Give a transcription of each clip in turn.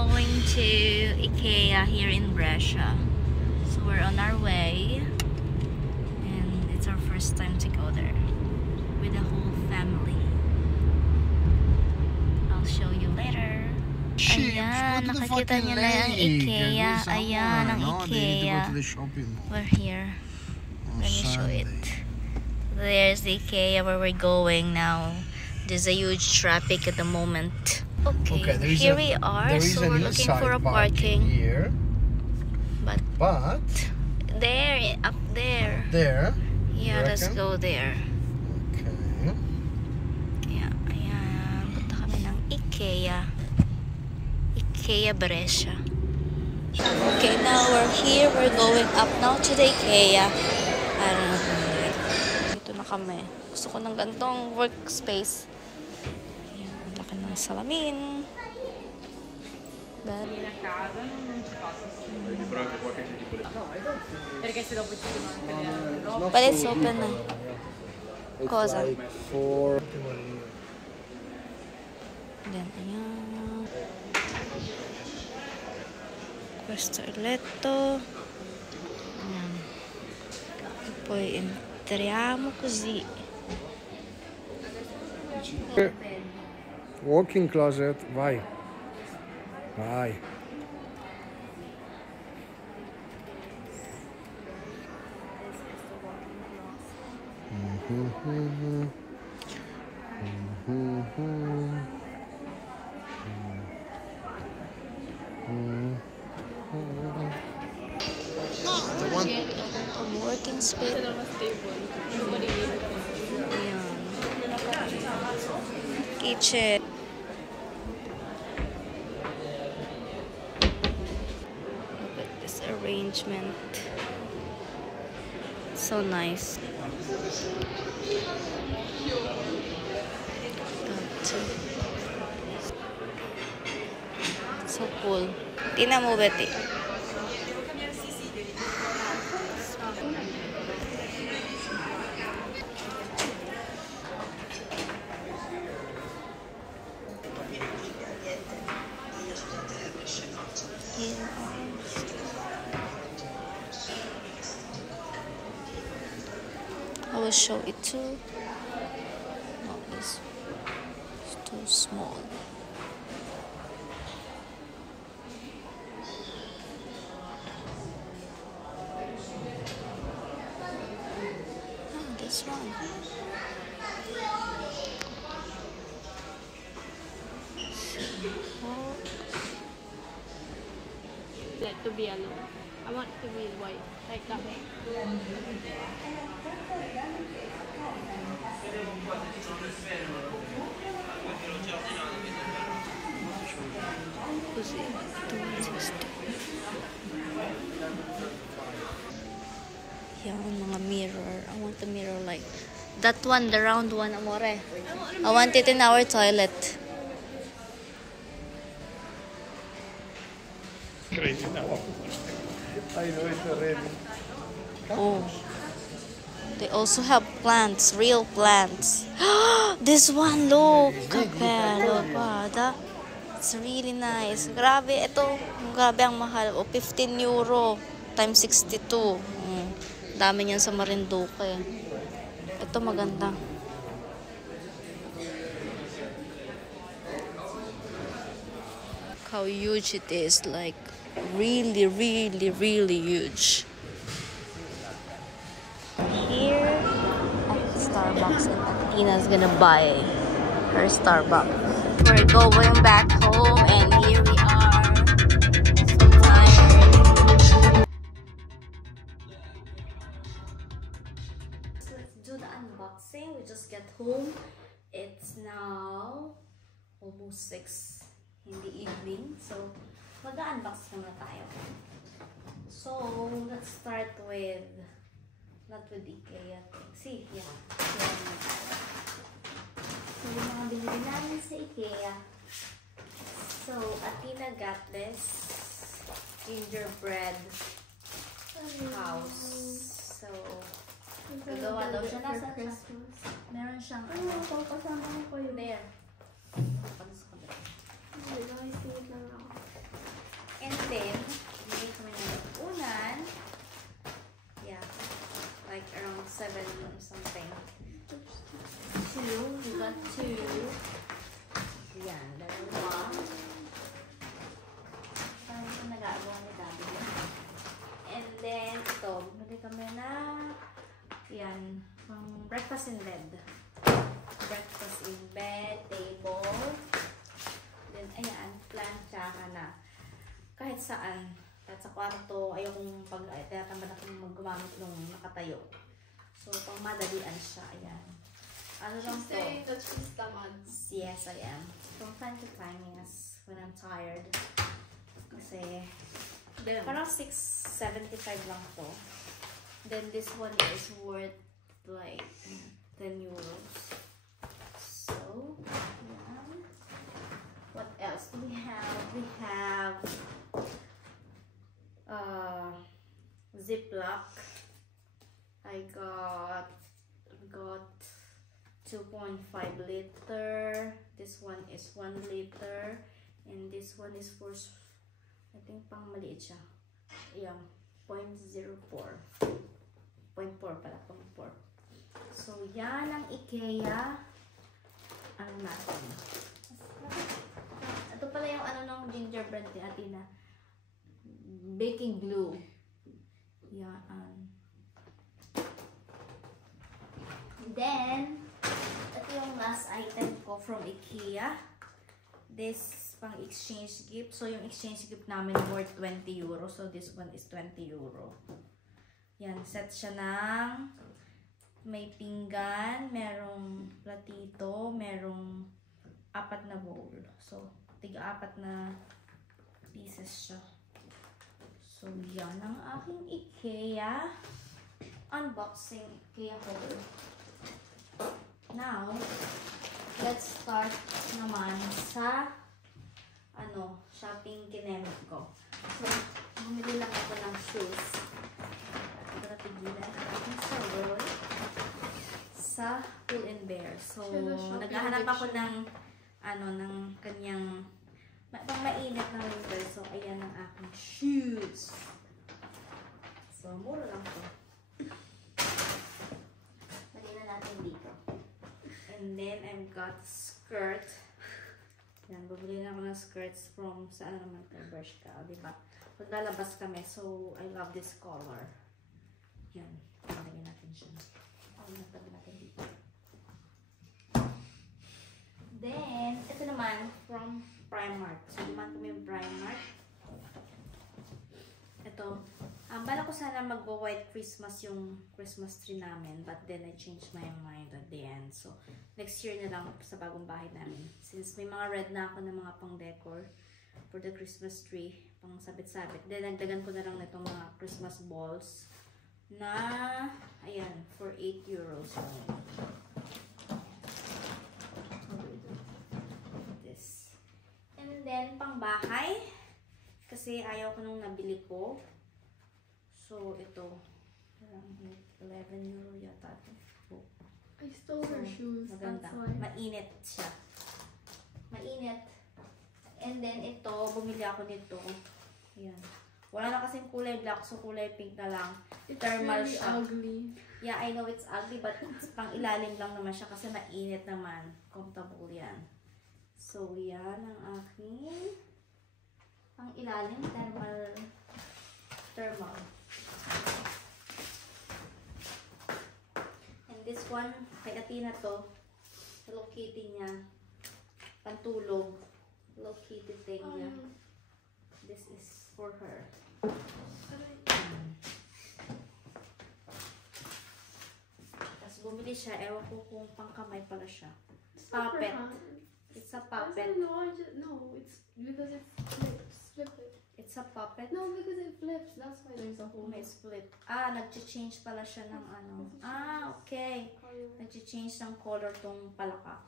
going to IKEA here in Brescia. So we're on our way. And it's our first time to go there. With the whole family. I'll show you later. Ayan, nakakita niyo na yung IKEA. Ayan, ang IKEA. We're here. Let me show it. There's the IKEA where we're going now. There's a huge traffic at the moment. Okay, here we are. So we're looking for a parking here. But there, up there. There? Yeah, let's go there. Okay. Yeah, ayan. Punta kami ng IKEA. IKEA Brescia. Okay, now we're here. We're going up now to the IKEA. Dito na kami. Gusto ko ng gantong workspace. Ayan, ang laki ng salamin. But it's open na. Cosa? Then, ayan. Questo il letto. Ayan. E poi entriamo così. Walk-in closet, vai. Vai. Working space. Ayan. Kitchen. Look at this arrangement. So nice. So cool. Tingnan mo, Betty. I will show it too. No, it's too small. Oh, this one. Like to be alone. I want to be white, like that. Yan, mga mirror. I want the mirror like that one, the round one, amore. I want it in our toilet. Crazy now. I know it's already. Oh. They also have plants, real plants. This one, look. Kapelo, pada. It's really nice. Grabe, ito. Grabe ang mahal. O, 15 euro times 62. Dami niyan sa Marinduque. Ito maganda. How huge it is. Like, really, really, really huge. Here at Starbucks, and Atina's gonna buy her Starbucks. We're going back home, and here we are. So tired. So let's do the unboxing. We just get home. It's now almost 6 in the evening. So mag-unbox muna tayo. So let's start with not with IKEA thing. See, yeah. So, yung mga binili namin sa IKEA. So, Athena got this gingerbread house. So, gagawa daw siya. Nasa Christmas. Meron siyang ano. Papasama ko kayo. There. breakfast in bed. Breakfast in bed, table. Then, ayan, planchahan na. Kahit saan. Kahit sa kwarto, ayokong tinatamad akong gumamit nung nakatayo. So, pang madalian siya. Ayan. Ano lang to? Say that she's tamad. Yes, I am. From time to time, yes. When I'm tired. Kasi, parang 675 lang to. Then, this one is worth like 10 euros. So, yeah. What else do we have? We have Ziploc. I got 2.5 liter. This one is 1 liter. And this one is for, I think pang maliit siya. Ayan, 0.04. 0.4 pala, 0.4. So, yan ang IKEA. Ano natin? Ito pala yung ano ng gingerbread ni Atina. Baking glue. Yan. Then, ito yung last item ko from IKEA. This pang exchange gift. So, yung exchange gift namin worth 20 euro. So, this one is 20 euro. Yan, set siya ng may pinggan, merong platito, merong 4 na bowl. So, tiga-4 na pieces siya. So, yan ang aking IKEA unboxing IKEA haul. Now, let's start naman sa shopping kinemit ko. So, bumili lang ako ng shoes. Ito na pigilan ang aking saroy sa Pull and Bear. So, naghahanap ako ng ng kanyang pang mainit na winter. So, ayan ang aking shoes. So, mura lang to. Lagyan na natin dito. And then, I've got skirt. Yan, bumili na ako ng skirts from, saan naman ka, Bershka, diba? Paglalabas kami, so, I love this color. Yan, lagyan natin siya. Nagtabi natin dito. Then, ito naman, from Primark. So, naman kami yung Primark. Ito, bala ko sana mag-white Christmas yung Christmas tree namin, but then I changed my mind at the end. So, next year na lang sa bagong bahay namin. Since may mga red na ako ng mga pang-decor for the Christmas tree, pang sabit-sabit. Then, nagdagan ko na lang na itong mga Christmas balls na, ayan, for 8 euros. This. And then, pang-bahay. Kasi ayaw ko nung nabili ko. So, ito. 11 euro yata. Oh. I stole her shoes. Maganda. That's why. Mainit siya. Mainit. And then, ito. Bumili ako nito. Ayan. Wala na kasing kulay black. So, kulay pink na lang. It's thermal really siya. ugly. Yeah, I know it's ugly. But pang ilalim lang naman siya. Kasi mainit naman. Comfortable yan. So, yan ang aking pang ilalim. Thermal. And this one, kay Atina to. Hello Kitty niya. Pantulog. Hello Kitty thing niya. This is for her. Tapos bumili siya. Ewan ko kung pangkamay pala siya. Puppet. It's a puppet. No, it's because it flips. Flip it. It's a puppet. No, because it flips. That's why there's a hole. May split. Nag-change pala siya ng ano. Okay. Nag-change ng color tong palaka.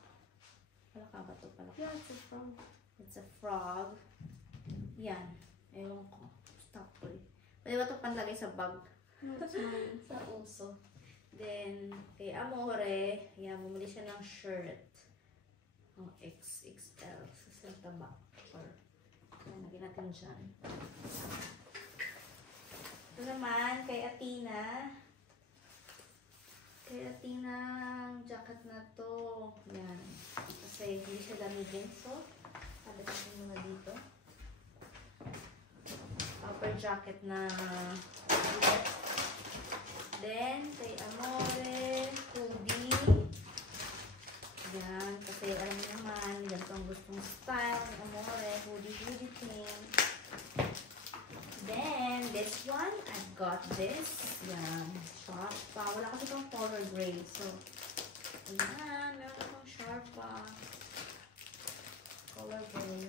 Palaka ba to? Palaka? Yeah, it's a frog. It's a frog. Yan. Ewan ko. Stop ko eh. Pwede ba ito panlagay sa bag? No, it's mine. Sa uso. Then, kay Amore, yan, bumili siya ng shirt. XXL. Sa Santa Bac. Or, yan, lagyan natin dyan. Ito naman, kay Atina. Kay Atina, ang jacket na to. Yan. Kasi hindi siya damigin. So, sabit natin muna dito. Upper jacket na Then, kay Amore, hoodie. Kasi alam niyo naman, ganito ang gustong style ni Amore, hoodie thing. Then, this one, I got this. Yan, Sharpa. Wala kasi itong color gray. So, ayan, meron akong Sharpa. Color gray.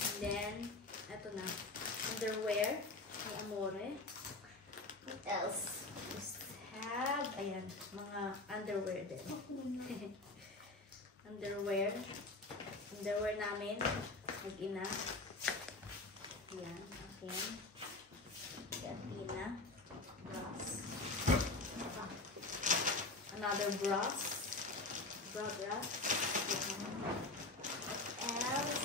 And then, eto na. Underwear ni Amore. What else? Just have, ayan, mga underwear din. Underwear namin. Mag-ina. Ayan, akin. Kaya Tina. Bras. Another bras. Bras. Else,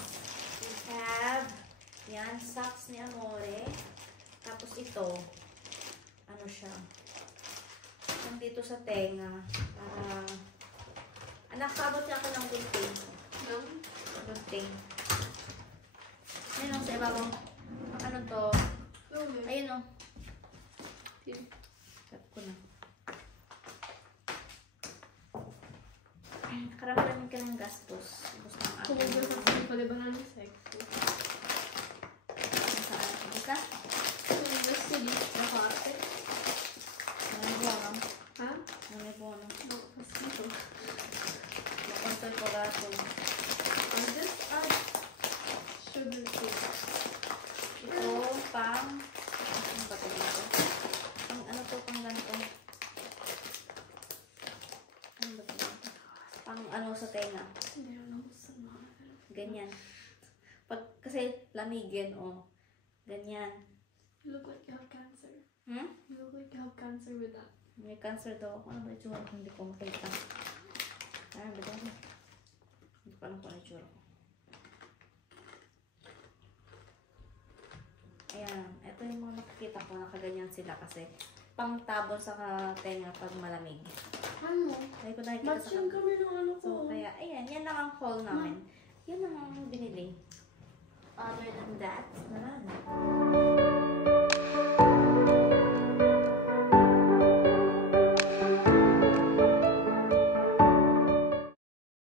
we have, yan, socks ni Amore. Tapos ito, ano siya, nandito sa tenga. Para, anak, kabot niya ako ng gunting. Gunting. Ayun o, sa ibabaw. Ano to? Ayun o. Tap ko na. Karami-rami ka ng gastos. Tapos ng akin. Kumagod sa sa'yo pa, diba na ng sexy? Saan? Hindi ka? Kumagod sa dito sa karte. May buwanam. Ha? May buwanam. No, kasi dito. Makontol ko gato. I'll just add sugar cake. Ito, pang... Ano ba ito dito? Ano to, pang ganito? Ano ba ito dito? Pang ano sa tenga. Hindi ako sa mga. Ganyan. Pag kasi lamigin, oh. Ganyan. You look like you have cancer. Hmm? You look like you have cancer with that. May cancer daw ako. Ano ba itsura ko? Hindi ko makita. Ano ba ito? Hindi ko alam kung ano itsura ko. Ayan. Ito yung mga nakikita ko. Nakaganyan sila kasi pang tabon sa tenga pag malamig. Ano? Ay ko nakikita sa Matching kami ng ano ko. So,